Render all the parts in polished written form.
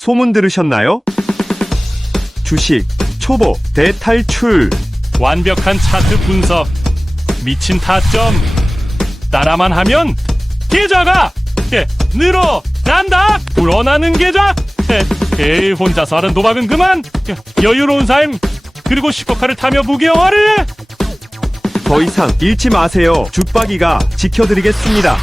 소문 들으셨나요? 주식 초보 대탈출. 완벽한 차트 분석, 미친 타점. 따라만 하면 계좌가 늘어난다. 불어나는 계좌. 에이, 혼자서 하는 도박은 그만. 여유로운 삶, 그리고 슈퍼카를 타며 부귀영화를. 더 이상 잃지 마세요. 죽박이가 지켜드리겠습니다.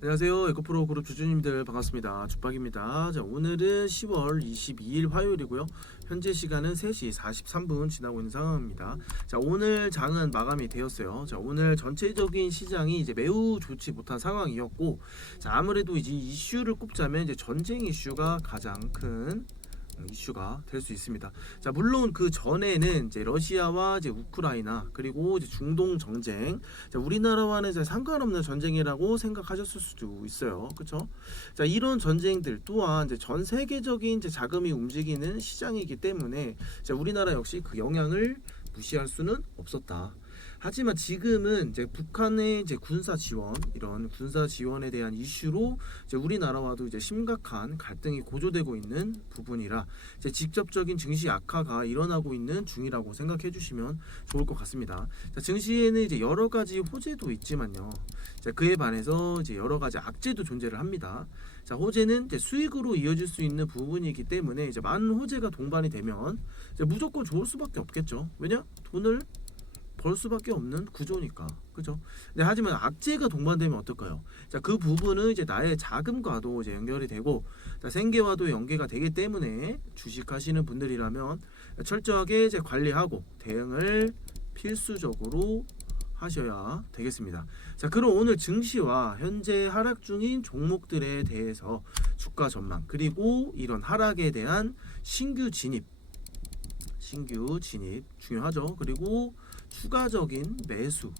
안녕하세요. 에코프로 그룹 주주님들 반갑습니다. 죽박입니다. 자, 오늘은 10월 22일 화요일이고요. 현재 시간은 3시 43분 지나고 있는 상황입니다. 자, 오늘 장은 마감이 되었어요. 자, 오늘 전체적인 시장이 이제 매우 좋지 못한 상황이었고, 자, 아무래도 이제 이슈를 꼽자면 이제 전쟁 이슈가 가장 큰 이슈가 될 수 있습니다. 자, 물론 그 전에는 이제 러시아와 이제 우크라이나 그리고 이제 중동 전쟁, 자, 우리나라와는 이제 상관없는 전쟁이라고 생각하셨을 수도 있어요. 그렇죠? 자, 이런 전쟁들 또한 이제 전 세계적인 이제 자금이 움직이는 시장이기 때문에 자, 우리나라 역시 그 영향을 무시할 수는 없었다. 하지만 지금은 이제 북한의 이제 군사 지원, 이런 군사 지원에 대한 이슈로 이제 우리나라와도 이제 심각한 갈등이 고조되고 있는 부분이라 이제 직접적인 증시 악화가 일어나고 있는 중이라고 생각해 주시면 좋을 것 같습니다. 자, 증시에는 이제 여러 가지 호재도 있지만요. 자, 그에 반해서 이제 여러 가지 악재도 존재를 합니다. 자, 호재는 이제 수익으로 이어질 수 있는 부분이기 때문에 이제 많은 호재가 동반이 되면 이제 무조건 좋을 수밖에 없겠죠. 왜냐? 돈을 벌 수밖에 없는 구조니까. 그죠? 네, 하지만 악재가 동반되면 어떨까요? 자, 그 부분은 이제 나의 자금과도 이제 연결이 되고, 자, 생계와도 연계가 되기 때문에 주식하시는 분들이라면 철저하게 이제 관리하고 대응을 필수적으로 하셔야 되겠습니다. 자, 그럼 오늘 증시와 현재 하락 중인 종목들에 대해서 주가 전망, 그리고 이런 하락에 대한 신규 진입 중요하죠. 그리고 추가적인 매수,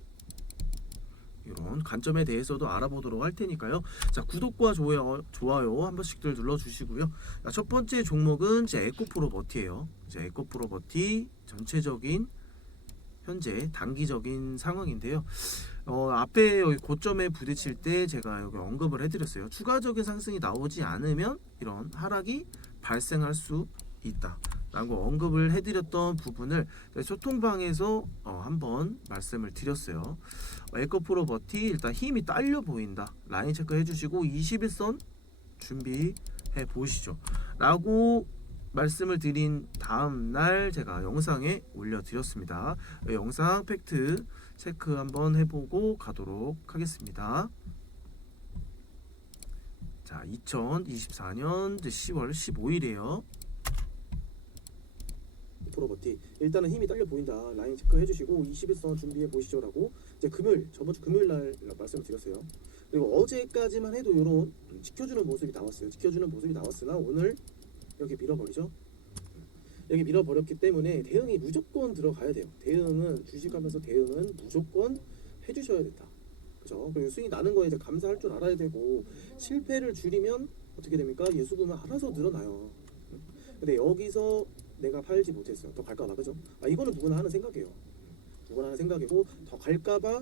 이런 관점에 대해서도 알아보도록 할 테니까요. 자, 구독과 좋아요 한 번씩들 눌러주시고요. 자, 첫 번째 종목은 이제 에코프로버티예요. 이제 에코프로버티 전체적인 현재 단기적인 상황인데요. 앞에 여기 고점에 부딪힐 때 제가 여기 언급을 해드렸어요. 추가적인 상승이 나오지 않으면 이런 하락이 발생할 수 있다 라고 언급을 해드렸던 부분을 소통방에서 한번 말씀을 드렸어요. 에코프로버티 일단 힘이 딸려 보인다, 라인 체크 해주시고 21선 준비해 보시죠 라고 말씀을 드린 다음날 제가 영상에 올려드렸습니다. 영상 팩트 체크 한번 해보고 가도록 하겠습니다. 자, 2024년 10월 15일이에요 프로버티 일단은 힘이 딸려 보인다, 라인 체크 해주시고 21선 준비해 보시죠라고 이제 저번 주 금요일 날 말씀을 드렸어요. 그리고 어제까지만 해도 이런 지켜주는 모습이 나왔어요. 지켜주는 모습이 나왔으나 오늘 여기 밀어버리죠. 여기 밀어버렸기 때문에 대응이 무조건 들어가야 돼요. 대응은 주식하면서 대응은 무조건 해주셔야 된다. 그죠? 그리고 수익 나는 거에 이제 감사할 줄 알아야 되고, 실패를 줄이면 어떻게 됩니까? 예수금은 알아서 늘어나요. 근데 여기서 내가 팔지 못했어요. 더 갈까봐. 그죠? 이거는 누구나 하는 생각이에요. 누구나 하는 생각이고, 더 갈까봐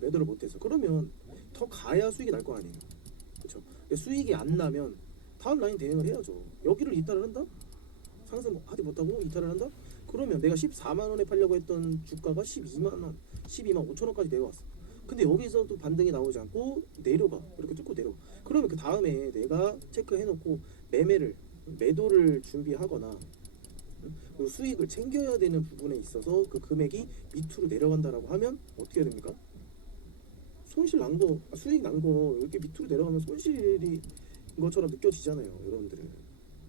매도를 못했어. 그러면 더 가야 수익이 날 거 아니에요. 그렇죠? 수익이 안 나면 다음 라인 대응을 해야죠. 여기를 이탈을 한다? 상승하지 못하고 이탈을 한다? 그러면 내가 14만 원에 팔려고 했던 주가가 12만 원, 12만 5천 원까지 내려왔어. 근데 여기서도 반등이 나오지 않고 내려가. 이렇게 뚫고 내려가. 그러면 그 다음에 내가 체크해놓고 매도를 준비하거나 그 수익을 챙겨야 되는 부분에 있어서 그 금액이 밑으로 내려간다라고 하면 어떻게 해야 됩니까? 손실 난 거, 수익 난 거 이렇게 밑으로 내려가면 손실이 것처럼 느껴지잖아요, 여러분들은.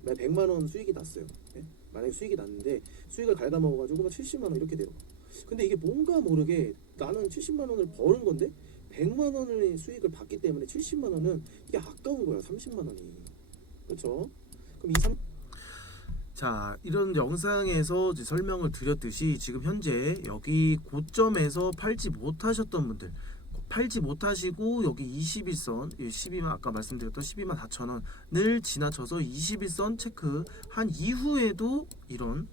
만약 100만 원 수익이 났어요. 네? 만약에 수익이 났는데 수익을 갉아먹어가지고 70만 원 이렇게 내려가. 근데 이게 뭔가 모르게 나는 70만 원을 버는 건데 100만 원의 수익을 받기 때문에 70만 원은 이게 아까운 거야, 30만 원이. 그렇죠? 그럼 자, 이런 영상에서 이제 설명을 드렸듯이 지금 현재 여기 고점에서 팔지 못하셨던 분들, 팔지 못하시고 여기 21선 12만, 아까 말씀드렸던 12만 4천 원을 지나쳐서 21선 체크한 이후에도 이런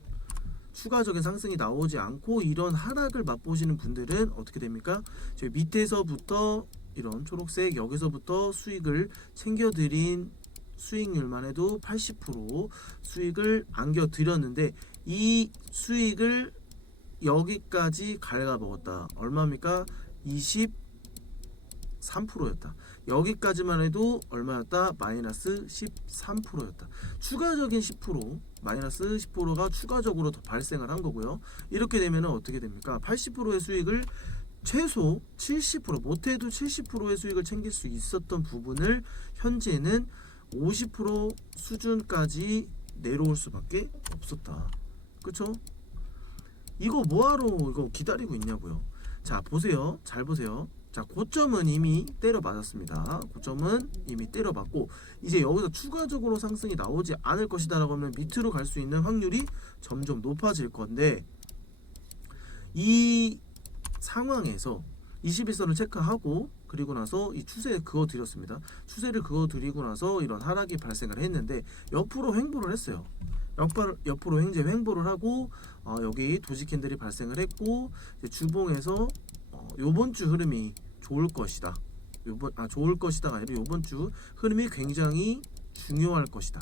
추가적인 상승이 나오지 않고 이런 하락을 맛보시는 분들은 어떻게 됩니까? 저희 밑에서부터 이런 초록색 여기서부터 수익을 챙겨드린 수익률만 해도 80% 수익을 안겨드렸는데 이 수익을 여기까지 갉아먹었다. 얼마입니까? 23%였다. 여기까지만 해도 얼마였다? 마이너스 13%였다. 추가적인 10%, 마이너스 10%가 추가적으로 더 발생을 한 거고요. 이렇게 되면 어떻게 됩니까? 80%의 수익을 최소 70%, 못해도 70%의 수익을 챙길 수 있었던 부분을 현재는 50% 수준까지 내려올 수밖에 없었다. 그쵸? 이거 뭐하러 이거 기다리고 있냐고요. 자, 보세요. 잘 보세요. 자, 고점은 이미 때려 맞았습니다. 고점은 이미 때려 맞고 이제 여기서 추가적으로 상승이 나오지 않을 것이다 라고 하면 밑으로 갈 수 있는 확률이 점점 높아질 건데, 이 상황에서 21선을 체크하고 그리고 나서 이 추세 그어드렸습니다. 추세를 그어드리고 나서 이런 하락이 발생을 했는데 옆으로 횡보를 했어요. 옆으로 횡보를 하고 여기 도지 캔들이 발생을 했고, 이제 주봉에서 요번 주 흐름이 좋을 것이다. 좋을 것이다가 아니라 요번 주 흐름이 굉장히 중요할 것이다.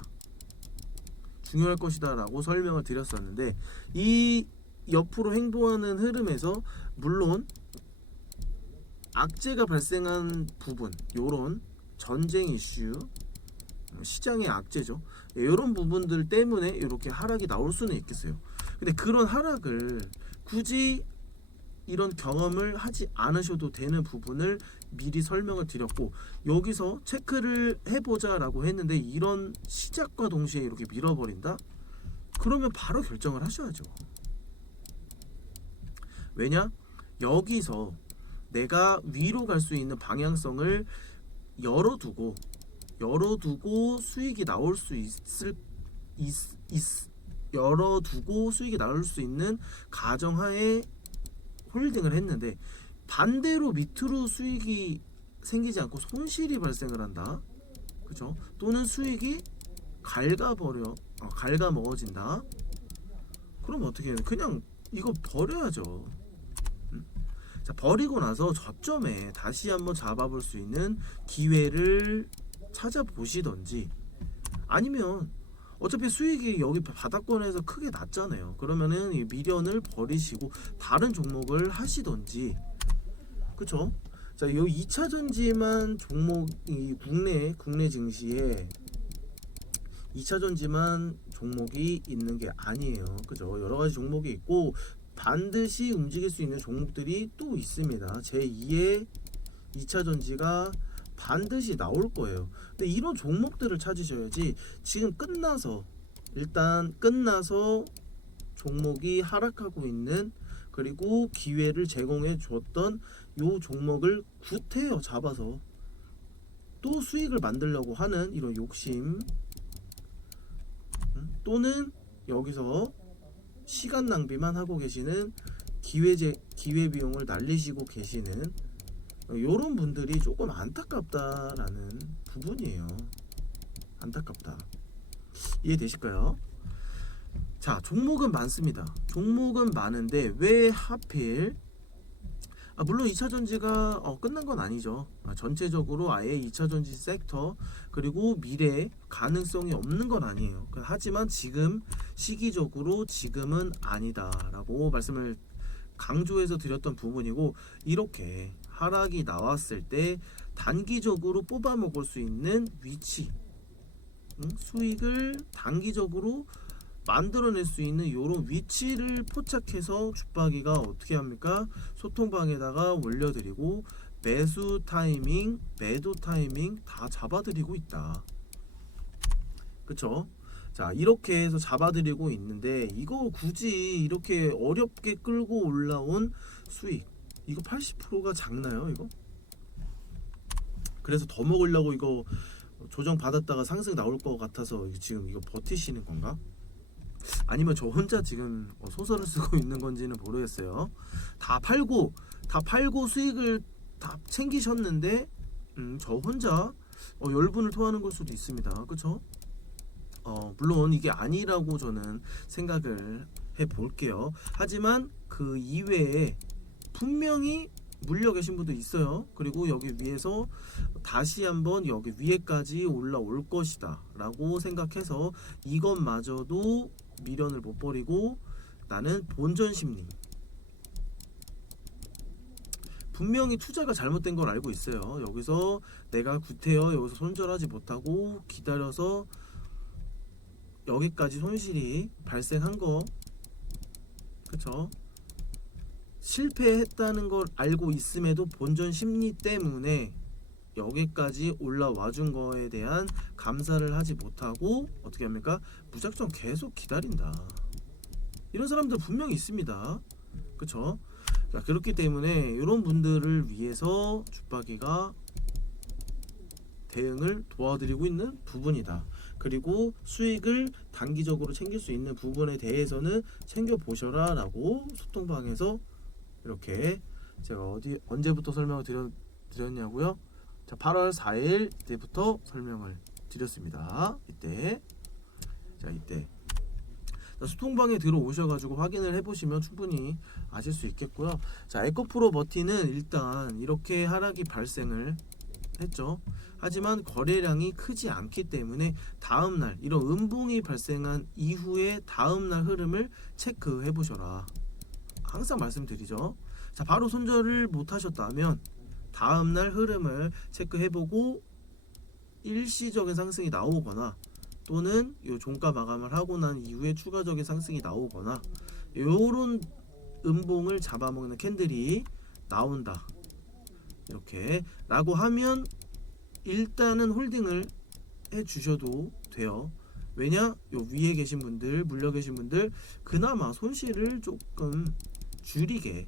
중요할 것이다라고 설명을 드렸었는데, 이 옆으로 횡보하는 흐름에서 물론 악재가 발생한 부분, 요런 전쟁 이슈, 시장의 악재죠. 이런 부분들 때문에 이렇게 하락이 나올 수는 있겠어요. 근데 그런 하락을 굳이 이런 경험을 하지 않으셔도 되는 부분을 미리 설명을 드렸고, 여기서 체크를 해보자 라고 했는데 이런 시작과 동시에 이렇게 밀어버린다? 그러면 바로 결정을 하셔야죠. 왜냐? 여기서 내가 위로 갈 수 있는 방향성을 열어두고 수익이 나올 수 열어두고 수익이 나올 수 있는 가정하에 홀딩을 했는데, 반대로 밑으로 수익이 생기지 않고 손실이 발생을 한다. 그죠? 또는 수익이 갉아먹어진다. 그럼 어떻게 해야 돼? 그냥 이거 버려야죠. 자, 버리고 나서 저점에 다시 한번 잡아볼 수 있는 기회를 찾아보시던지, 아니면 어차피 수익이 여기 바닥권에서 크게 났잖아요. 그러면은 이 미련을 버리시고 다른 종목을 하시던지. 그쵸? 자, 이 2차전지만 종목이 국내 증시에 2차전지만 종목이 있는 게 아니에요. 그죠? 여러 가지 종목이 있고 반드시 움직일 수 있는 종목들이 또 있습니다. 제2의 2차전지가 반드시 나올 거예요. 근데 이런 종목들을 찾으셔야지, 지금 일단 끝나서 종목이 하락하고 있는, 그리고 기회를 제공해 줬던 요 종목을 구태여 잡아서 또 수익을 만들려고 하는 이런 욕심, 또는 여기서 시간 낭비만 하고 계시는 기회 비용을 날리시고 계시는 요런 분들이 조금 안타깝다라는 부분이에요. 안타깝다. 이해되실까요? 자, 종목은 많습니다. 종목은 많은데 왜 하필 물론 2차전지가 끝난 건 아니죠. 전체적으로 아예 2차전지 섹터 그리고 미래 가능성이 없는 건 아니에요. 하지만 지금 시기적으로 지금은 아니다라고 말씀을 강조해서 드렸던 부분이고, 이렇게 하락이 나왔을 때 단기적으로 뽑아 먹을 수 있는 위치, 수익을 단기적으로 만들어낼 수 있는 이런 위치를 포착해서 줍박이가 어떻게 합니까? 소통방에다가 올려드리고 매수 타이밍, 매도 타이밍 다 잡아드리고 있다. 그쵸? 자, 이렇게 해서 잡아드리고 있는데, 이거 굳이 이렇게 어렵게 끌고 올라온 수익, 이거 80%가 작나요? 이거? 그래서 더 먹으려고 이거 조정 받았다가 상승 나올 것 같아서 지금 이거 버티시는 건가? 아니면 저 혼자 지금 소설을 쓰고 있는 건지는 모르겠어요. 다 팔고 수익을 다 챙기셨는데 저 혼자 열분을 토하는 걸 수도 있습니다. 그쵸? 물론 이게 아니라고 저는 생각을 해볼게요. 하지만 그 이외에 분명히 물려 계신 분도 있어요. 그리고 여기 위에서 다시 한번 여기 위에까지 올라올 것이다 라고 생각해서 이것마저도 미련을 못 버리고 나는 본전 심리, 분명히 투자가 잘못된 걸 알고 있어요. 여기서 내가 구태여 여기서 손절하지 못하고 기다려서 여기까지 손실이 발생한 거, 그쵸? 실패했다는 걸 알고 있음에도 본전 심리 때문에 여기까지 올라와 준 거에 대한 감사를 하지 못하고 어떻게 합니까? 무작정 계속 기다린다. 이런 사람들 분명히 있습니다. 그쵸? 자, 그렇기 때문에 이런 분들을 위해서 죽박이가 대응을 도와드리고 있는 부분이다. 그리고 수익을 단기적으로 챙길 수 있는 부분에 대해서는 챙겨보셔라 라고 소통방에서 이렇게 제가 언제부터 설명을 드렸냐고요? 자, 8월 4일 때부터 설명을 드렸습니다. 이때 소통방에 들어오셔가지고 확인을 해보시면 충분히 아실 수 있겠고요. 자, 에코프로 버티는 일단 이렇게 하락이 발생을 했죠. 하지만 거래량이 크지 않기 때문에 다음날 이런 음봉이 발생한 이후에 다음날 흐름을 체크해 보셔라. 항상 말씀드리죠. 자, 바로 손절을 못 하셨다면 다음날 흐름을 체크해보고 일시적인 상승이 나오거나 또는 요 종가 마감을 하고 난 이후에 추가적인 상승이 나오거나 요런 음봉을 잡아먹는 캔들이 나온다. 이렇게 라고 하면 일단은 홀딩을 해 주셔도 돼요. 왜냐? 요 위에 계신 분들, 물려 계신 분들 그나마 손실을 조금 줄이게.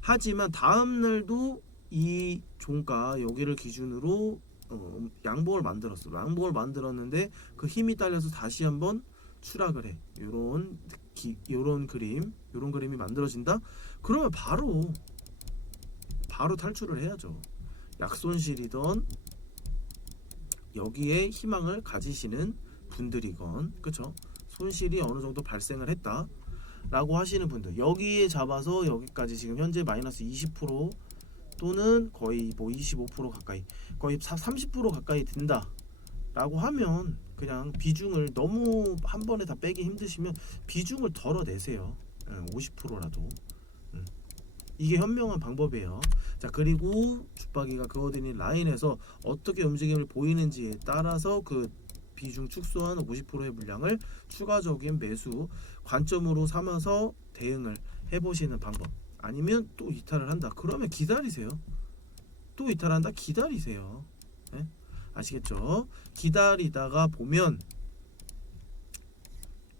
하지만 다음날도 이 종가 여기를 기준으로 양봉을 만들었는데 그 힘이 딸려서 다시 한번 추락을 해. 요런 그림이 만들어진다. 그러면 바로 탈출을 해야죠. 약손실이던 여기에 희망을 가지시는 분들이건, 그쵸? 손실이 어느 정도 발생을 했다 라고 하시는 분들, 여기에 잡아서 여기까지 지금 현재 마이너스 20% 또는 거의 뭐 25% 가까이, 거의 30% 가까이 된다 라고 하면 그냥 비중을 너무 한 번에 다 빼기 힘드시면 비중을 덜어내세요. 50%라도. 이게 현명한 방법이에요. 자, 그리고 죽박이가 그어드린 라인에서 어떻게 움직임을 보이는지에 따라서 그 비중 축소한 50%의 물량을 추가적인 매수 관점으로 삼아서 대응을 해보시는 방법. 아니면 또 이탈을 한다. 그러면 기다리세요. 또 이탈한다. 기다리세요. 네? 아시겠죠? 기다리다가 보면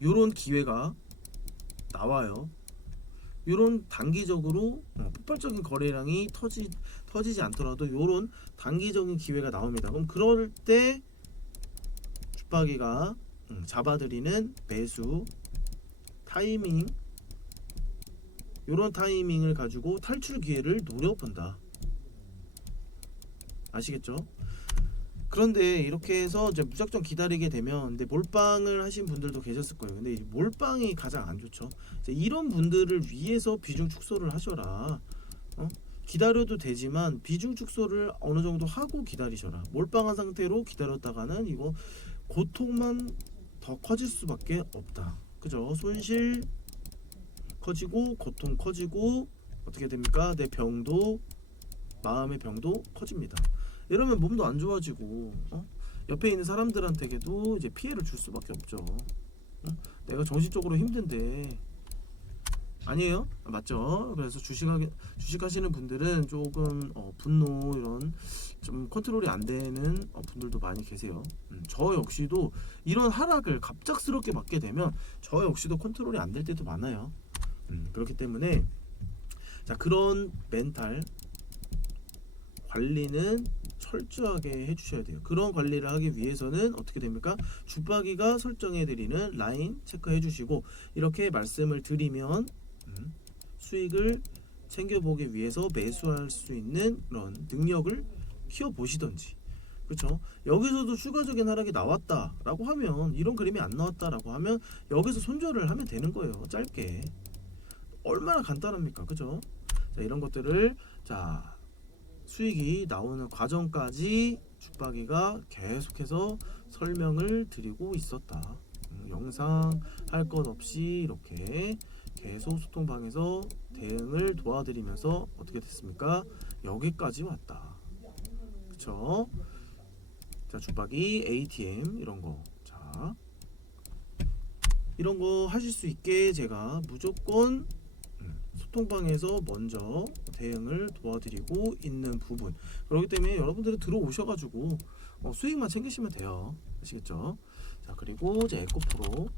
요런 기회가 나와요. 요런 단기적으로 폭발적인 거래량이 터지지 않더라도 요런 단기적인 기회가 나옵니다. 그럼 그럴 때 죽박이가 잡아드리는 매수 타이밍, 요런 타이밍을 가지고 탈출 기회를 노려본다. 아시겠죠? 그런데 이렇게 해서 이제 무작정 기다리게 되면, 근데 몰빵을 하신 분들도 계셨을 거예요. 근데 이 몰빵이 가장 안 좋죠. 이런 분들을 위해서 비중 축소를 하셔라. 기다려도 되지만 비중 축소를 어느 정도 하고 기다리셔라. 몰빵한 상태로 기다렸다가는 이거 고통만 더 커질 수밖에 없다. 그죠? 손실 커지고 고통 커지고 어떻게 됩니까? 내 병도, 마음의 병도 커집니다. 이러면 몸도 안 좋아지고 옆에 있는 사람들한테도 이제 피해를 줄 수밖에 없죠. 내가 정신적으로 힘든데, 아니에요? 맞죠? 그래서 주식하시는 분들은 조금 분노 이런 좀 컨트롤이 안 되는 분들도 많이 계세요. 저 역시도 이런 하락을 갑작스럽게 맞게 되면 저 역시도 컨트롤이 안 될 때도 많아요. 그렇기 때문에 자, 그런 멘탈 관리는 철저하게 해주셔야 돼요. 그런 관리를 하기 위해서는 어떻게 됩니까? 죽박이가 설정해드리는 라인 체크해 주시고, 이렇게 말씀을 드리면 수익을 챙겨보기 위해서 매수할 수 있는 그런 능력을 키워보시던지, 그렇죠? 여기서도 추가적인 하락이 나왔다라고 하면, 이런 그림이 안 나왔다라고 하면 여기서 손절을 하면 되는 거예요. 짧게. 얼마나 간단합니까? 그죠? 자, 이런 것들을 자 수익이 나오는 과정까지 죽박이가 계속해서 설명을 드리고 있었다. 영상 할 것 없이 이렇게 계속 소통방에서 대응을 도와드리면서 어떻게 됐습니까? 여기까지 왔다. 그쵸? 자, 죽박이, ATM 이런 거. 자, 이런 거 하실 수 있게 제가 무조건 소통방에서 먼저 대응을 도와드리고 있는 부분. 그렇기 때문에 여러분들은 들어오셔가지고 수익만 챙기시면 돼요. 아시겠죠? 자, 그리고 이제 에코프로.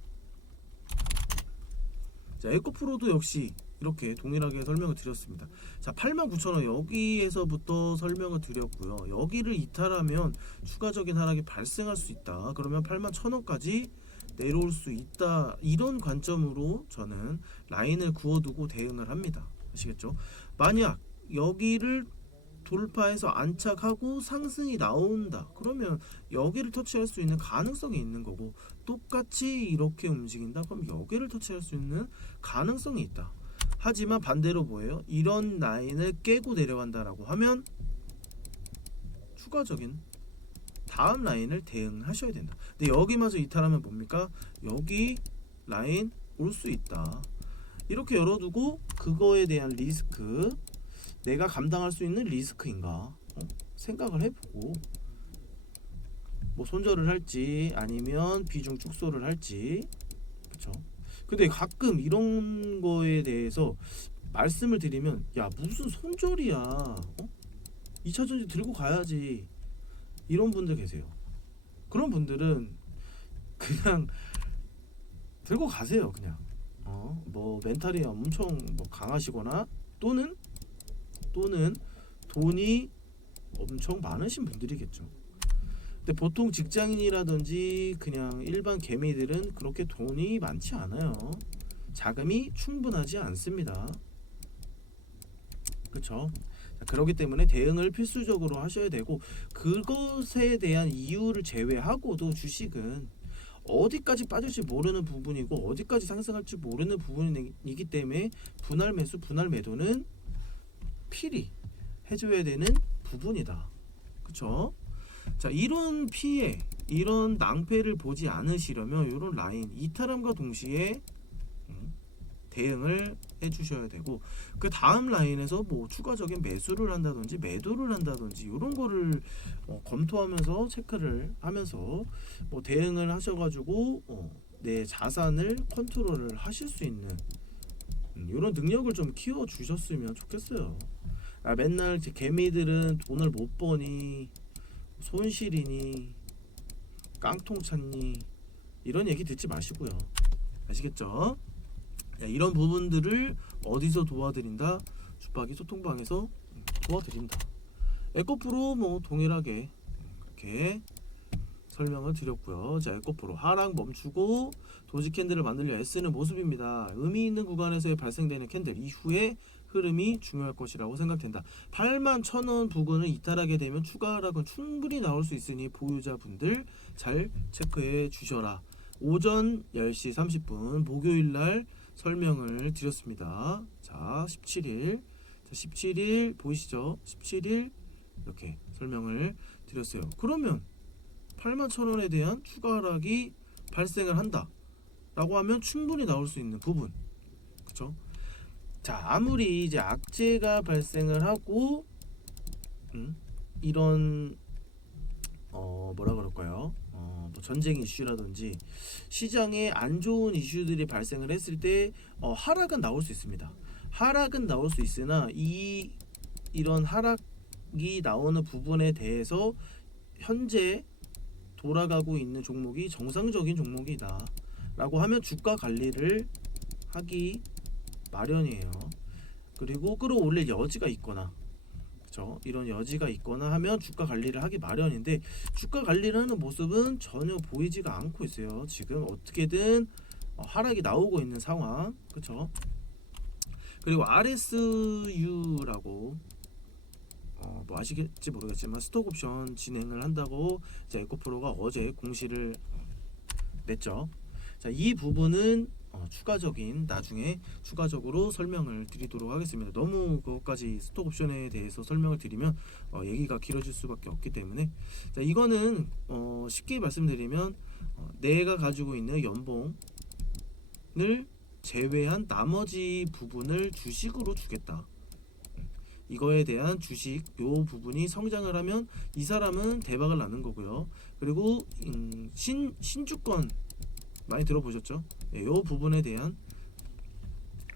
자, 에코프로도 역시 이렇게 동일하게 설명을 드렸습니다. 자, 89,000원 여기에서부터 설명을 드렸고요. 여기를 이탈하면 추가적인 하락이 발생할 수 있다. 그러면 81,000원까지 내려올 수 있다. 이런 관점으로 저는 라인을 그어두고 대응을 합니다. 아시겠죠? 만약 여기를 돌파해서 안착하고 상승이 나온다. 그러면 여기를 터치할 수 있는 가능성이 있는 거고, 똑같이 이렇게 움직인다. 그럼 여기를 터치할 수 있는 가능성이 있다. 하지만 반대로 뭐예요? 이런 라인을 깨고 내려간다라고 하면 추가적인 다음 라인을 대응하셔야 된다. 근데 여기마저 이탈하면 뭡니까? 여기 라인 올 수 있다. 이렇게 열어두고 그거에 대한 리스크, 내가 감당할 수 있는 리스크인가 생각을 해보고 뭐 손절을 할지 아니면 비중 축소를 할지. 그쵸? 근데 가끔 이런 거에 대해서 말씀을 드리면, 야 무슨 손절이야, 2차전지 들고 가야지, 이런 분들 계세요. 그런 분들은 그냥 들고 가세요. 그냥 뭐 멘탈이 엄청 뭐 강하시거나 또는 돈이 엄청 많으신 분들이겠죠. 근데 보통 직장인이라든지 그냥 일반 개미들은 그렇게 돈이 많지 않아요. 자금이 충분하지 않습니다. 그쵸? 그렇기 때문에 대응을 필수적으로 하셔야 되고, 그것에 대한 이유를 제외하고도 주식은 어디까지 빠질지 모르는 부분이고 어디까지 상승할지 모르는 부분이기 때문에 분할 매수, 분할 매도는 필히 해줘야 되는 부분이다. 그쵸? 자, 이런 피해, 이런 낭패를 보지 않으시려면 이런 라인 이탈함과 동시에 대응을 해주셔야 되고, 그 다음 라인에서 뭐 추가적인 매수를 한다든지 매도를 한다든지 이런 거를 검토하면서 체크를 하면서 뭐 대응을 하셔가지고 내 자산을 컨트롤을 하실 수 있는 이런 능력을 좀 키워 주셨으면 좋겠어요. 맨날 개미들은 돈을 못 버니, 손실이니, 깡통 찼니, 이런 얘기 듣지 마시고요. 아시겠죠? 이런 부분들을 어디서 도와드린다? 죽박이 소통방에서 도와드린다. 에코프로 뭐 동일하게 이렇게 설명을 드렸고요. 자, 에코프로 하락 멈추고 도지 캔들을 만들려 애쓰는 모습입니다. 의미 있는 구간에서 발생되는 캔들 이후에 흐름이 중요할 것이라고 생각된다. 81,000원 부근을 이탈하게 되면 추가 하락은 충분히 나올 수 있으니 보유자분들 잘 체크해 주셔라. 오전 10시 30분 목요일날 설명을 드렸습니다. 자, 17일 보이시죠? 17일 이렇게 설명을 드렸어요. 그러면 81,000원에 대한 추가 하락이 발생을 한다 라고 하면 충분히 나올 수 있는 부분. 그쵸? 자, 아무리 이제 악재가 발생을 하고 이런 뭐라 그럴까요? 뭐 전쟁 이슈라든지 시장에 안 좋은 이슈들이 발생을 했을 때 하락은 나올 수 있습니다. 하락은 나올 수 있으나 이런 하락이 나오는 부분에 대해서 현재 돌아가고 있는 종목이 정상적인 종목이다 라고 하면 주가 관리를 하기 마련이에요. 그리고 끌어올릴 여지가 있거나, 그쵸? 이런 여지가 있거나 하면 주가 관리를 하기 마련인데, 주가 관리를 하는 모습은 전혀 보이지가 않고 있어요. 지금 어떻게든 하락이 나오고 있는 상황. 그쵸? 그리고 RSU라고 뭐 아시겠지 모르겠지만 스톡옵션 진행을 한다고 이제 에코프로가 어제 공시를 냈죠. 자, 이 부분은 추가적인 나중에 추가적으로 설명을 드리도록 하겠습니다. 너무 그것까지 스톡 옵션에 대해서 설명을 드리면 얘기가 길어질 수밖에 없기 때문에 자, 이거는 쉽게 말씀드리면 내가 가지고 있는 연봉을 제외한 나머지 부분을 주식으로 주겠다. 이거에 대한 주식 요 부분이 성장을 하면 이 사람은 대박을 나는 거고요. 그리고 신주권 많이 들어보셨죠? 네, 요 부분에 대한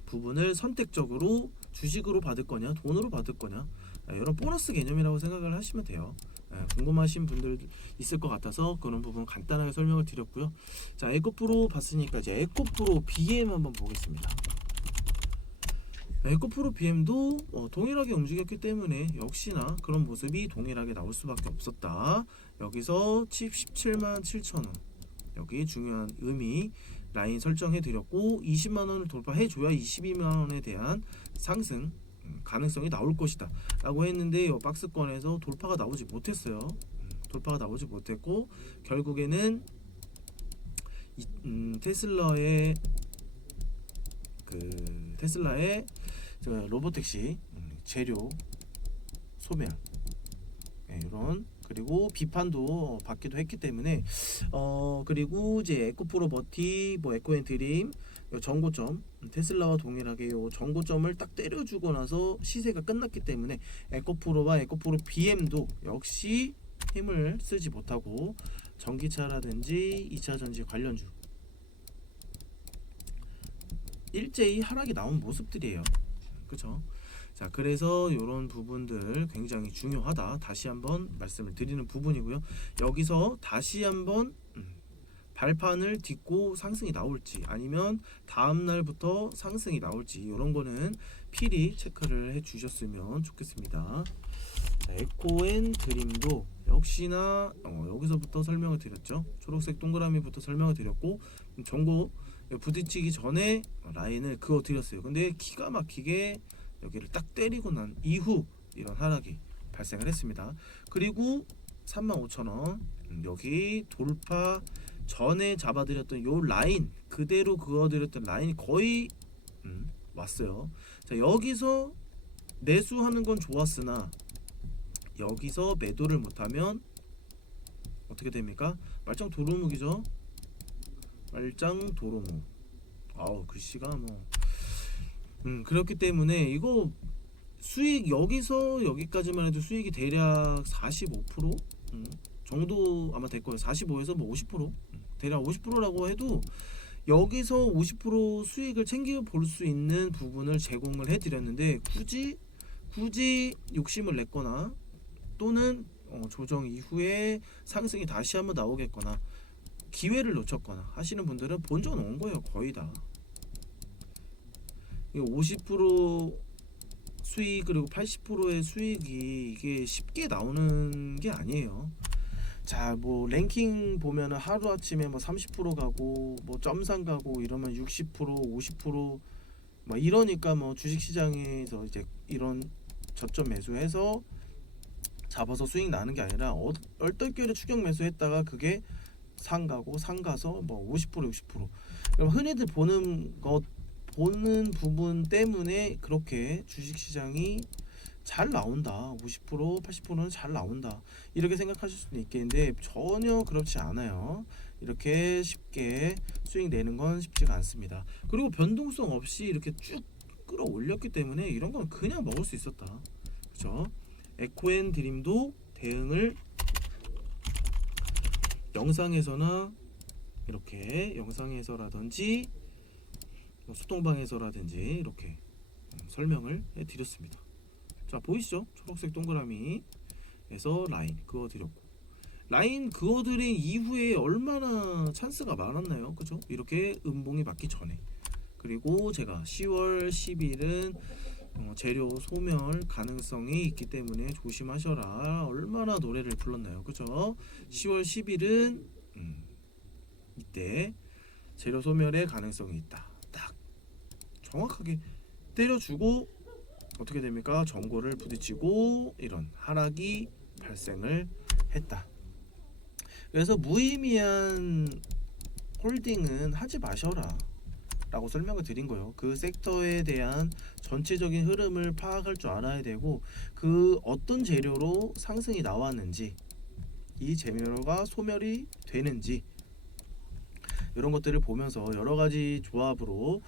부분을 선택적으로 주식으로 받을 거냐 돈으로 받을 거냐 이런 보너스 개념이라고 생각을 하시면 돼요. 궁금하신 분들 있을 것 같아서 그런 부분 간단하게 설명을 드렸고요. 자, 에코프로 봤으니까 이제 에코프로 BM 한번 보겠습니다. 에코프로 BM도 동일하게 움직였기 때문에 역시나 그런 모습이 동일하게 나올 수밖에 없었다. 여기서 칩 177,000원 여기 중요한 의미 라인 설정해 드렸고 20만원을 돌파해 줘야 22만원에 대한 상승 가능성이 나올 것이다 라고 했는데 이 박스권에서 돌파가 나오지 못했어요. 돌파가 나오지 못했고 결국에는 테슬라의 로보택시 재료 소멸 이런 그리고 비판도 받기도 했기 때문에 그리고 이제 에코프로 버티 에코앤 드림 전고점 테슬라와 동일하게 요 전고점을 딱 때려주고 나서 시세가 끝났기 때문에 에코프로와 에코프로 BM도 역시 힘을 쓰지 못하고 전기차라든지 2차전지 관련주 일제히 하락이 나온 모습들이에요. 그쵸? 자, 그래서 이런 부분들 굉장히 중요하다. 다시 한번 말씀을 드리는 부분이고요. 여기서 다시 한번 발판을 딛고 상승이 나올지 아니면 다음 날부터 상승이 나올지 이런 거는 필히 체크를 해 주셨으면 좋겠습니다. 자, 에코앤 드림도 역시나 여기서부터 설명을 드렸죠. 초록색 동그라미부터 설명을 드렸고 전고 부딪히기 전에 라인을 그어 드렸어요. 근데 기가 막히게 여기를 딱 때리고 난 이후 이런 하락이 발생을 했습니다. 그리고 35,000원 여기 돌파 전에 잡아드렸던 요 라인 그대로 그어드렸던 라인이 거의 왔어요. 자, 여기서 매수하는 건 좋았으나 여기서 매도를 못하면 어떻게 됩니까? 말짱 도루묵이죠. 말짱 도루묵. 아우 글씨가 뭐 그렇기 때문에 이거 수익 여기서 여기까지만 해도 수익이 대략 45% 정도 아마 될 거예요. 45에서 뭐 50% 대략 50%라고 해도 여기서 50% 수익을 챙겨 볼 수 있는 부분을 제공을 해드렸는데 굳이 욕심을 냈거나 또는 조정 이후에 상승이 다시 한번 나오겠거나 기회를 놓쳤거나 하시는 분들은 본전 온 거예요. 거의 다. 50% 수익 그리고 80%의 수익이 이게 쉽게 나오는 게 아니에요. 자, 뭐 랭킹 보면은 하루 아침에 뭐 30% 가고 뭐 점상 가고 이러면 60% 50% 막 이러니까 뭐 주식 시장에서 이제 이런 저점 매수해서 잡아서 수익 나는 게 아니라 얼떨결에 추격 매수했다가 그게 상 가서 뭐 50% 60% 그럼 흔히들 보는 부분 때문에 그렇게 주식시장이 잘 나온다 50% 80%는 잘 나온다 이렇게 생각하실 수도 있겠는데 전혀 그렇지 않아요. 이렇게 쉽게 수익 내는 건 쉽지가 않습니다. 그리고 변동성 없이 이렇게 쭉 끌어올렸기 때문에 이런 건 그냥 먹을 수 있었다. 그렇죠? 에코앤 드림도 대응을 영상에서나 이렇게 영상에서라든지 소통방에서라든지 이렇게 설명을 해드렸습니다. 자, 보이시죠? 초록색 동그라미에서 라인 그어드렸고 라인 그어드린 이후에 얼마나 찬스가 많았나요? 그죠? 이렇게 음봉이 맞기 전에 그리고 제가 10월 10일은 재료 소멸 가능성이 있기 때문에 조심하셔라 얼마나 노래를 불렀나요? 그죠? 10월 10일은 이때 재료 소멸의 가능성이 있다. 딱 정확하게 때려주고 어떻게 됩니까? 전고를 부딪히고 이런 하락이 발생을 했다. 그래서 무의미한 홀딩은 하지 마셔라. 라고 설명을 드린 거예요. 그 섹터에 대한 전체적인 흐름을 파악할 줄 알아야 되고, 그 어떤 재료로 상승이 나왔는지, 이 재료가 소멸이 되는지, 이런 것들을 보면서 여러 가지 조합으로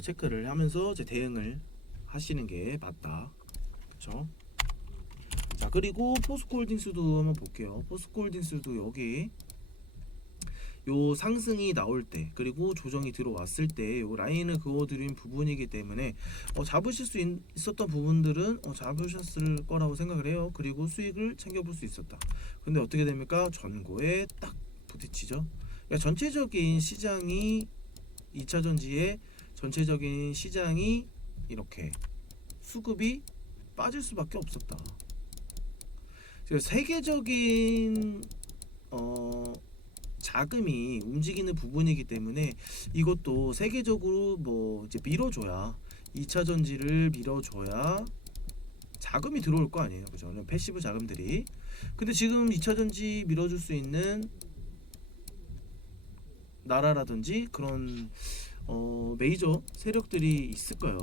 체크를 하면서 이제 대응을 하시는 게 맞다. 그렇죠? 자, 그리고 포스코홀딩스도 한번 볼게요. 포스코홀딩스도 여기 요 상승이 나올 때, 그리고 조정이 들어왔을 때 요 라인을 그어드린 부분이기 때문에 잡으실 수 있었던 부분들은 잡으셨을 거라고 생각을 해요. 그리고 수익을 챙겨볼 수 있었다. 근데 어떻게 됩니까? 전고에 딱 부딪히죠. 그러니까 전체적인 시장이 2차전지의 전체적인 시장이 이렇게 수급이 빠질 수밖에 없었다. 세계적인 자금이 움직이는 부분이기 때문에 이것도 세계적으로 뭐 이제 밀어줘야, 2차 전지를 밀어줘야 자금이 들어올 거 아니에요, 그죠? 패시브 자금들이. 근데 지금 2차 전지 밀어줄 수 있는 나라라든지 그런 메이저 세력들이 있을까요?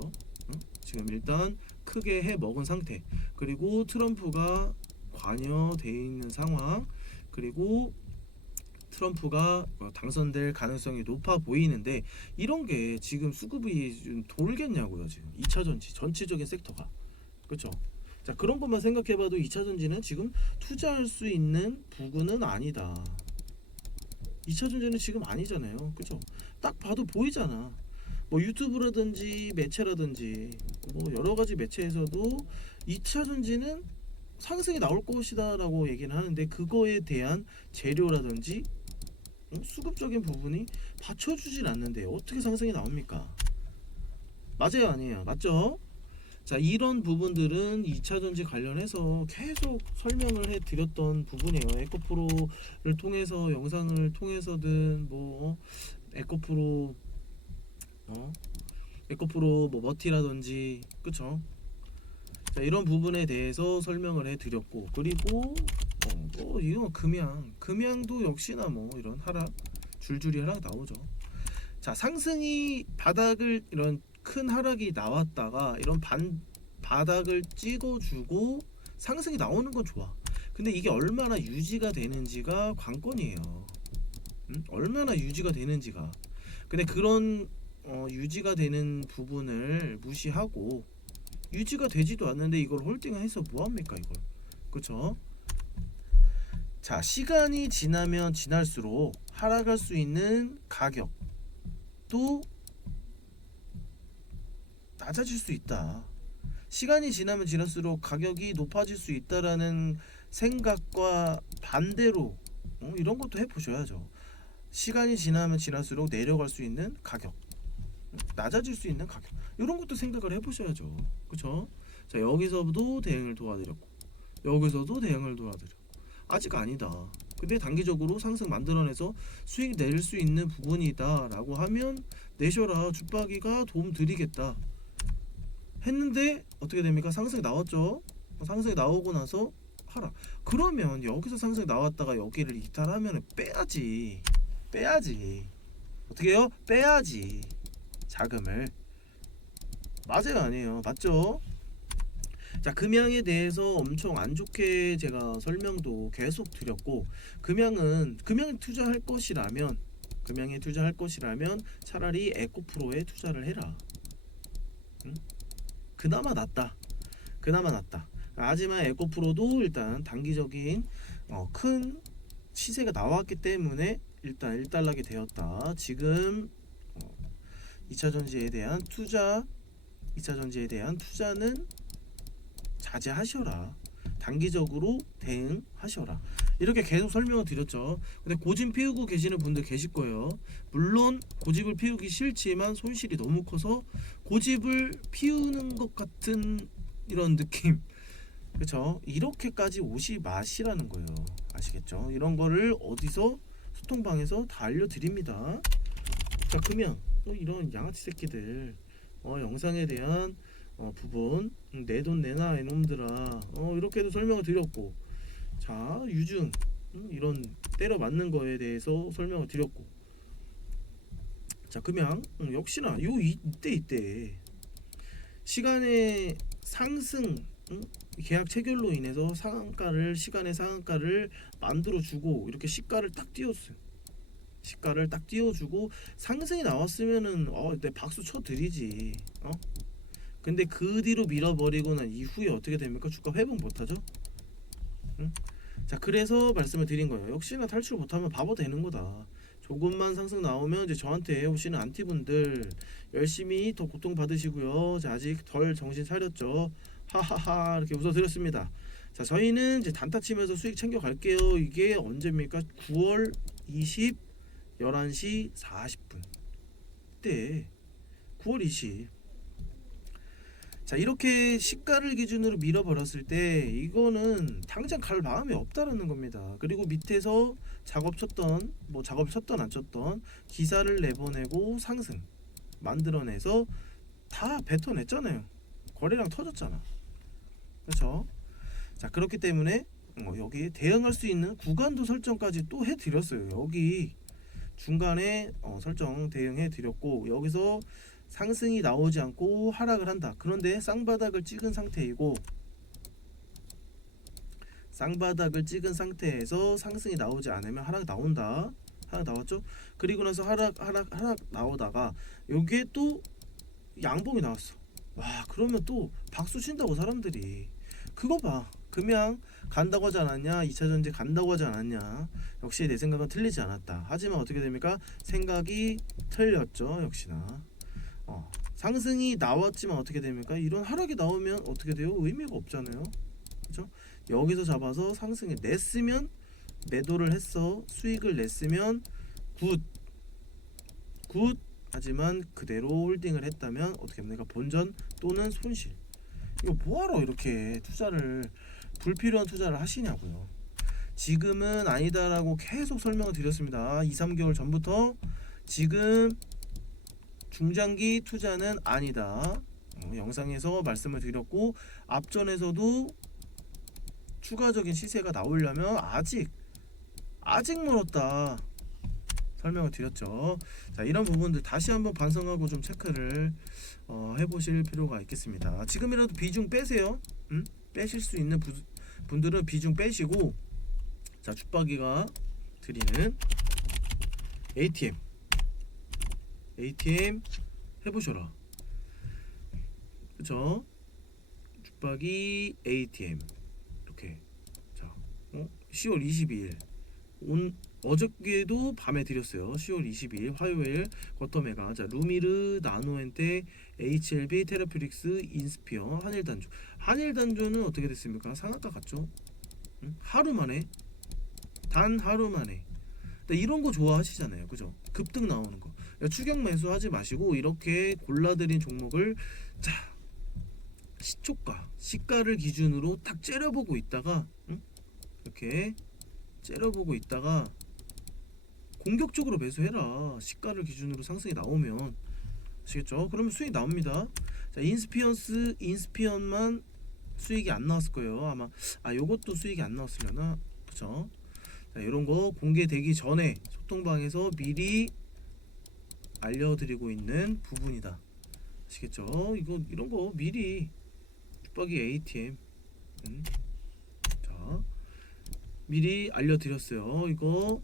지금 일단 크게 해 먹은 상태, 그리고 트럼프가 관여되어 있는 상황, 그리고 트럼프가 당선될 가능성이 높아 보이는데, 이런 게 지금 수급이 좀 돌겠냐고요. 지금 2차전지 전체적인 섹터가, 그렇죠? 자, 그런 것만 생각해봐도 2차전지는 지금 투자할 수 있는 부근은 아니다. 2차전지는 지금 아니잖아요, 그렇죠? 딱 봐도 보이잖아. 뭐 유튜브라든지 매체라든지 뭐 여러 가지 매체에서도 2차전지는 상승이 나올 것이다 라고 얘기는 하는데, 그거에 대한 재료라든지 수급적인 부분이 받쳐주진 않는데 어떻게 상승이 나옵니까? 맞아요, 아니에요? 맞죠? 자, 이런 부분들은 2차전지 관련해서 계속 설명을 해드렸던 부분이에요. 에코프로를 통해서, 영상을 통해서든 뭐 에코프로 뭐 머티라든지, 그쵸? 자, 이런 부분에 대해서 설명을 해드렸고, 그리고 뭐 이런 금양도 역시나 뭐 이런 하락, 줄줄이 하락 나오죠. 자, 상승이 바닥을, 이런 큰 하락이 나왔다가 이런 바닥을 찍어주고 상승이 나오는 건 좋아. 근데 이게 얼마나 유지가 되는지가 관건이에요. 얼마나 유지가 되는지가. 근데 그런 유지가 되는 부분을 무시하고, 유지가 되지도 않는데 이걸 홀딩해서 뭐합니까 이걸, 그쵸? 자, 시간이 지나면 지날수록 하락할 수 있는 가격도 낮아질 수 있다. 시간이 지나면 지날수록 가격이 높아질 수 있다라는 생각과 반대로 이런 것도 해보셔야죠. 시간이 지나면 지날수록 내려갈 수 있는 가격, 낮아질 수 있는 가격, 이런 것도 생각을 해보셔야죠, 그쵸? 자, 여기서도 대응을 도와드렸고, 여기서도 대응을 도와드렸고, 아직 아니다. 근데 단기적으로 상승 만들어내서 수익 낼 수 있는 부분이다 라고 하면 내셔라, 줍박이가 도움 드리겠다 했는데 어떻게 됩니까? 상승이 나왔죠. 상승이 나오고 나서 하락. 그러면 여기서 상승이 나왔다가 여기를 이탈하면 빼야지. 어떻게 해요? 빼야지, 자금을. 맞아요, 아니에요? 맞죠? 자, 금양에 대해서 엄청 안 좋게 제가 설명도 계속 드렸고, 금양에 투자할 것이라면 차라리 에코프로에 투자를 해라. 그나마 낫다. 하지만 에코프로도 일단 단기적인 큰 시세가 나왔기 때문에 일단 일단락이 되었다. 지금 2차전지에 대한 투자는 자제하셔라. 단기적으로 대응하셔라. 이렇게 계속 설명을 드렸죠. 근데 고집 피우고 계시는 분들 계실 거예요. 물론 고집을 피우기 싫지만 손실이 너무 커서 고집을 피우는 것 같은 이런 느낌, 그렇죠? 이렇게까지 오시 마시라는 거예요. 아시겠죠? 이런 거를 어디서, 소통방에서 다 알려드립니다. 자, 금양 이런 양아치 새끼들 영상에 대한 부분, 내 돈 내놔 이놈들아, 이렇게도 설명을 드렸고, 자, 유증 이런 때려 맞는 거에 대해서 설명을 드렸고, 자 그러면 역시나 이때 시간의 상승, 계약 체결로 인해서 시간의 상한가를 만들어주고 이렇게 시가를 딱 띄웠어요. 시가를 딱 띄워주고 상승이 나왔으면은 내 박수 쳐드리지. 근데 그 뒤로 밀어버리고 난 이후에 어떻게 됩니까? 주가 회복 못하죠. 자 그래서 말씀을 드린 거예요. 역시나 탈출 못하면 바보 되는 거다. 조금만 상승 나오면 이제 저한테 오시는 안티분들 열심히 더 고통 받으시고요. 자, 아직 덜 정신 차렸죠. 하하하 이렇게 웃어드렸습니다. 자 저희는 이제 단타 치면서 수익 챙겨 갈게요. 이게 언제입니까? 9월 20 11시 40분 때 9월 20. 자 이렇게 시가를 기준으로 밀어버렸을 때 이거는 당장 갈 마음이 없다라는 겁니다. 그리고 밑에서 작업 쳤던 안 쳤던 기사를 내보내고 상승 만들어내서 다 뱉어냈잖아요. 거래량 터졌잖아. 그렇죠? 자 그렇기 때문에 여기 대응할 수 있는 구간도 설정까지 또 해드렸어요. 여기 중간에 설정 대응해 드렸고 여기서 상승이 나오지 않고 하락을 한다. 그런데 쌍바닥을 찍은 상태이고 쌍바닥을 찍은 상태에서 상승이 나오지 않으면 하락 나온다. 하락 나왔죠? 그리고 나서 하락 나오다가 여기에 또 양봉이 나왔어. 와 그러면 또 박수 친다고 사람들이. 그거 봐. 그냥 간다고 하지 않았냐? 2차전지 간다고 하지 않았냐? 역시 내 생각은 틀리지 않았다. 하지만 어떻게 됩니까? 생각이 틀렸죠. 역시나 상승이 나왔지만 어떻게 됩니까? 이런 하락이 나오면 어떻게 돼요? 의미가 없잖아요. 그렇죠? 여기서 잡아서 상승을 냈으면 매도를 했어. 수익을 냈으면 굿. 하지만 그대로 홀딩을 했다면 어떻게 됩니까? 본전 또는 손실. 이거 뭐하러 이렇게 불필요한 투자를 하시냐고요. 지금은 아니다라고 계속 설명을 드렸습니다. 2, 3개월 전부터 지금 중장기 투자는 아니다. 영상에서 말씀을 드렸고 앞전에서도 추가적인 시세가 나오려면 아직 멀었다 설명을 드렸죠. 자 이런 부분들 다시 한번 반성하고 좀 체크를 해보실 필요가 있겠습니다. 지금이라도 비중 빼세요. 빼실 수 있는 분들은 비중 빼시고 자 죽박이가 드리는 ATM 해보셔라. 그쵸? 죽박이 ATM 이렇게 자 10월 22일 어저께도 밤에 드렸어요. 10월 22일 화요일 쿼터메가 자 루미르 나노엔테 HLB 테라퓨릭스 인스피어 한일단조는 어떻게 됐습니까? 상한가 갔죠. 하루 만에 단 하루 만에 이런 거 좋아하시잖아요. 그죠? 급등 나오는 거 추격 매수 하지 마시고 이렇게 골라드린 종목을 자 시가를 기준으로 딱 째려보고 있다가 이렇게 째려보고 있다가 공격적으로 매수해라. 시가를 기준으로 상승이 나오면 아시겠죠? 그러면 수익 나옵니다. 자 인스피언만 수익이 안 나왔을 거예요. 아마 요것도 수익이 안 나왔으려나. 그쵸? 자, 이런 거 공개되기 전에 소통방에서 미리 알려드리고 있는 부분이다. 아시겠죠? 이런 거 미리 죽박이 ATM 자 미리 알려드렸어요. 이거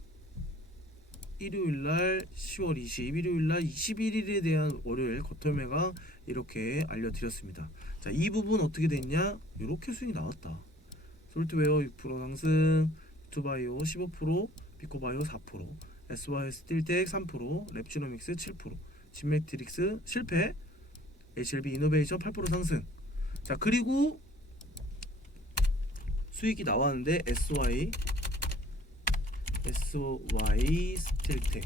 일요일날 10월 20 일요일날 21일에 대한 월요일 겉털매가 이렇게 알려드렸습니다. 자 이 부분 어떻게 됐냐? 이렇게 수익이 나왔다. 솔트웨어 6% 상승, 유튜바이오 15%, 비코바이오 4%, SY 스틸텍 3%, 랩지노믹스 7%, 진매트릭스 실패, HLB 이노베이션 8% 상승. 자 그리고 수익이 나왔는데 SY 스틸텍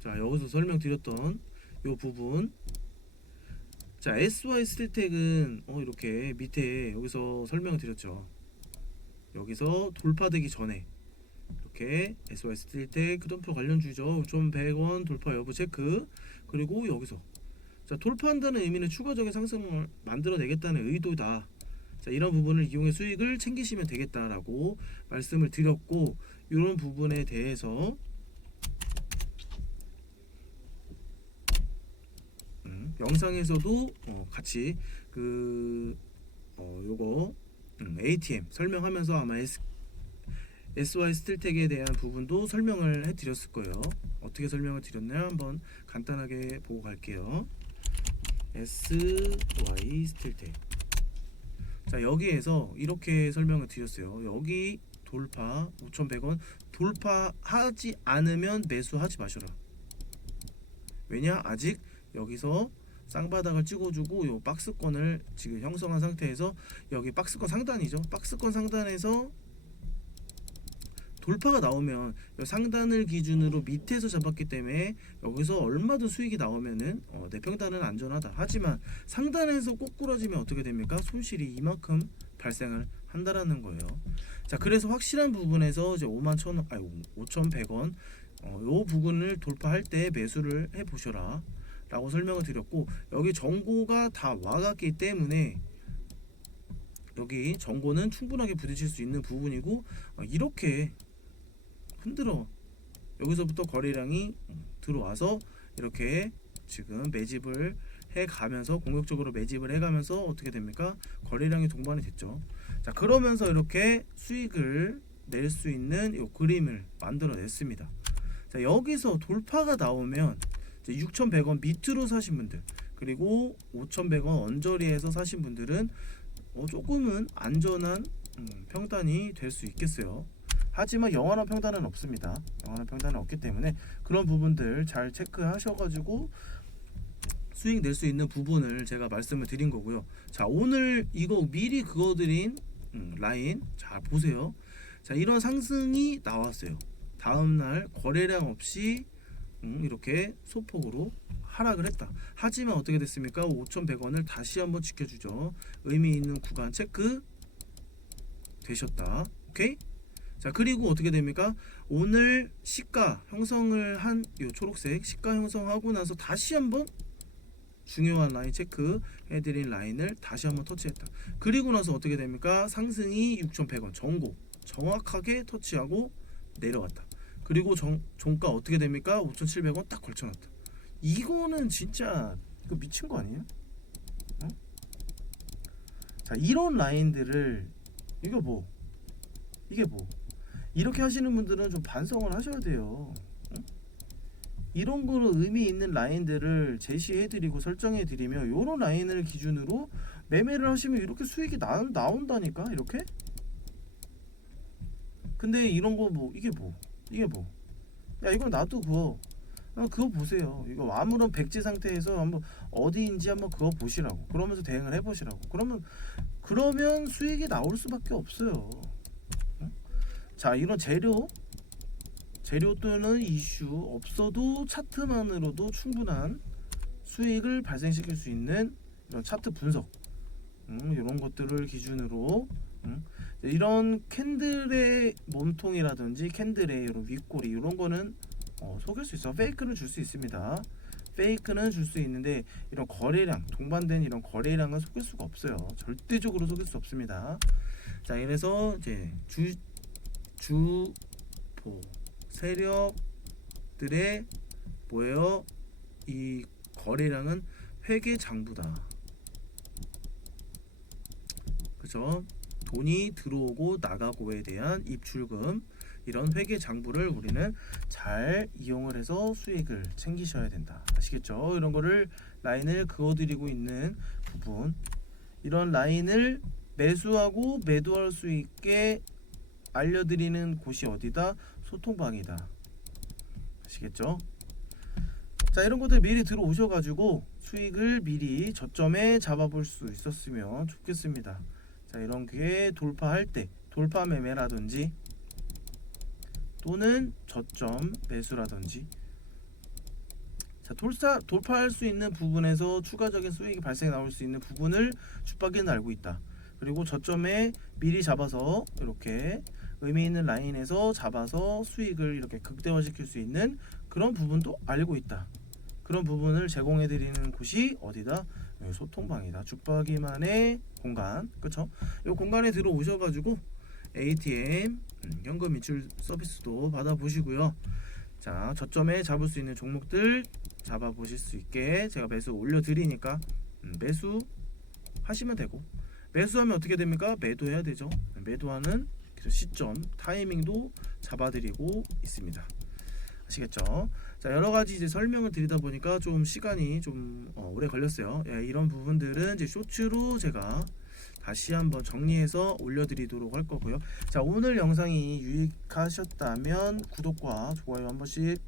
자 여기서 설명드렸던 요 부분 자 SY 스틸텍은 이렇게 밑에 여기서 설명을 드렸죠. 여기서 돌파되기 전에 이렇게 SY 스틸텍 크돈표 관련주죠. 5,100원 돌파 여부 체크. 그리고 여기서 자 돌파한다는 의미는 추가적인 상승을 만들어내겠다는 의도다. 자 이런 부분을 이용해 수익을 챙기시면 되겠다라고 말씀을 드렸고 이런 부분에 대해서 영상에서도 같이 요거 ATM 설명하면서 아마 SY 스틸텍에 대한 부분도 설명을 해드렸을 거예요. 어떻게 설명을 드렸나요? 한번 간단하게 보고 갈게요. SY 스틸텍. 자, 여기에서 이렇게 설명을 드렸어요. 여기 돌파 5,100원 돌파하지 않으면 매수하지 마셔라. 왜냐? 아직 여기서 쌍바닥을 찍어주고 요 박스권을 지금 형성한 상태에서 여기 박스권 상단이죠. 박스권 상단에서 돌파가 나오면 상단을 기준으로 밑에서 잡았기 때문에 여기서 얼마든 수익이 나오면은 내 평단은 안전하다. 하지만 상단에서 꼬꾸라지면 어떻게 됩니까? 손실이 이만큼 발생을 한다라는 거예요. 자, 그래서 확실한 부분에서 이제 5,100원 요 부분을 돌파할 때 매수를 해 보셔라 라고 설명을 드렸고, 여기 정고가 다 와갔기 때문에 여기 정고는 충분하게 부딪힐 수 있는 부분이고, 이렇게 흔들어 여기서부터 거래량이 들어와서 이렇게 지금 매집을 해가면서 공격적으로 매집을 해가면서 어떻게 됩니까? 거래량이 동반이 됐죠. 자, 그러면서 이렇게 수익을 낼 수 있는 이 그림을 만들어 냈습니다. 자, 여기서 돌파가 나오면 6,100원 밑으로 사신 분들, 그리고 5,100원 언저리에서 사신 분들은 조금은 안전한 평단이 될 수 있겠어요. 하지만 영원한 평단은 없습니다. 영원한 평단은 없기 때문에 그런 부분들 잘 체크하셔가지고 수익 낼 수 있는 부분을 제가 말씀을 드린 거고요. 자, 오늘 이거 미리 그어드린 라인 잘 보세요. 자, 이런 상승이 나왔어요. 다음날 거래량 없이 이렇게 소폭으로 하락을 했다. 하지만 어떻게 됐습니까? 5,100원을 다시 한번 지켜주죠. 의미 있는 구간 체크 되셨다. 오케이? 자, 그리고 어떻게 됩니까? 오늘 시가 형성을 한 요 초록색 시가 형성하고 나서 다시 한번 중요한 라인 체크 해드린 라인을 다시 한번 터치했다. 그리고 나서 어떻게 됩니까? 상승이 6,100원 정고 정확하게 터치하고 내려갔다. 그리고 종가 어떻게 됩니까? 5,700원 딱 걸쳐놨다. 이거는 진짜 이거 미친 거 아니에요? 어? 자, 이런 라인들을 이게 뭐 이렇게 하시는 분들은 좀 반성을 하셔야 돼요. 이런 거로 의미 있는 라인들을 제시해드리고 설정해드리면 이런 라인을 기준으로 매매를 하시면 이렇게 수익이 나온다니까. 이렇게. 근데 이런 거 이게 뭐 야, 이건 나도 그거 보세요. 이거 아무런 백지 상태에서 한번 어디인지 한번 그거 보시라고. 그러면서 대응을 해보시라고. 그러면 수익이 나올 수밖에 없어요. 자, 이런 재료 또는 이슈 없어도 차트만으로도 충분한 수익을 발생시킬 수 있는 이런 차트 분석, 이런 것들을 기준으로 이런 캔들의 몸통이라든지 캔들의 이런 윗꼬리 이런 거는 속일 수 있어. 페이크는 줄 수 있습니다. 페이크는 줄 수 있는데 이런 거래량, 동반된 이런 거래량은 속일 수가 없어요. 절대적으로 속일 수 없습니다. 자, 이래서 이제 주보 세력들의 뭐예요? 이 거래량은 회계장부다. 그죠? 돈이 들어오고 나가고에 대한 입출금, 이런 회계장부를 우리는 잘 이용을 해서 수익을 챙기셔야 된다. 아시겠죠? 이런 거를 라인을 그어드리고 있는 부분, 이런 라인을 매수하고 매도할 수 있게 알려드리는 곳이 어디다? 소통방이다. 아시겠죠? 자, 이런 것들 미리 들어오셔가지고 수익을 미리 저점에 잡아볼 수 있었으면 좋겠습니다. 자, 이런 게 돌파할 때 돌파 매매라든지 또는 저점 매수라든지, 자, 돌파할 수 있는 부분에서 추가적인 수익이 발생해 나올 수 있는 부분을 주8기는 알고 있다. 그리고 저점에 미리 잡아서 이렇게 의미 있는 라인에서 잡아서 수익을 이렇게 극대화시킬 수 있는 그런 부분도 알고 있다. 그런 부분을 제공해 드리는 곳이 어디다? 소통방이다. 주8기만의 공간, 그쵸? 이 공간에 들어오셔가지고 ATM 현금 인출 서비스도 받아보시고요. 자, 저점에 잡을 수 있는 종목들 잡아 보실 수 있게 제가 매수 올려 드리니까 매수 하시면 되고, 매수하면 어떻게 됩니까? 매도해야 되죠. 매도하는 시점, 타이밍도 잡아드리고 있습니다. 아시겠죠? 자, 여러 가지 이제 설명을 드리다 보니까 좀 시간이 좀 오래 걸렸어요. 예, 이런 부분들은 이제 쇼츠로 제가 다시 한번 정리해서 올려드리도록 할 거고요. 자, 오늘 영상이 유익하셨다면 구독과 좋아요 한 번씩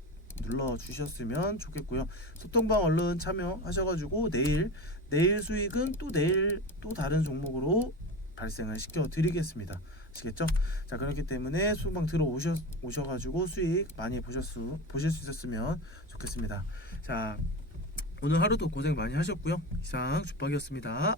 눌러주셨으면 좋겠고요. 소통방 얼른 참여하셔가지고 내일 수익은 또 내일 또 다른 종목으로 발생을 시켜드리겠습니다. 아시겠죠? 자, 그렇기 때문에 소통방 들어오셔가지고 수익 많이 보실 수 있었으면 좋겠습니다. 자, 오늘 하루도 고생 많이 하셨고요. 이상 주박이었습니다.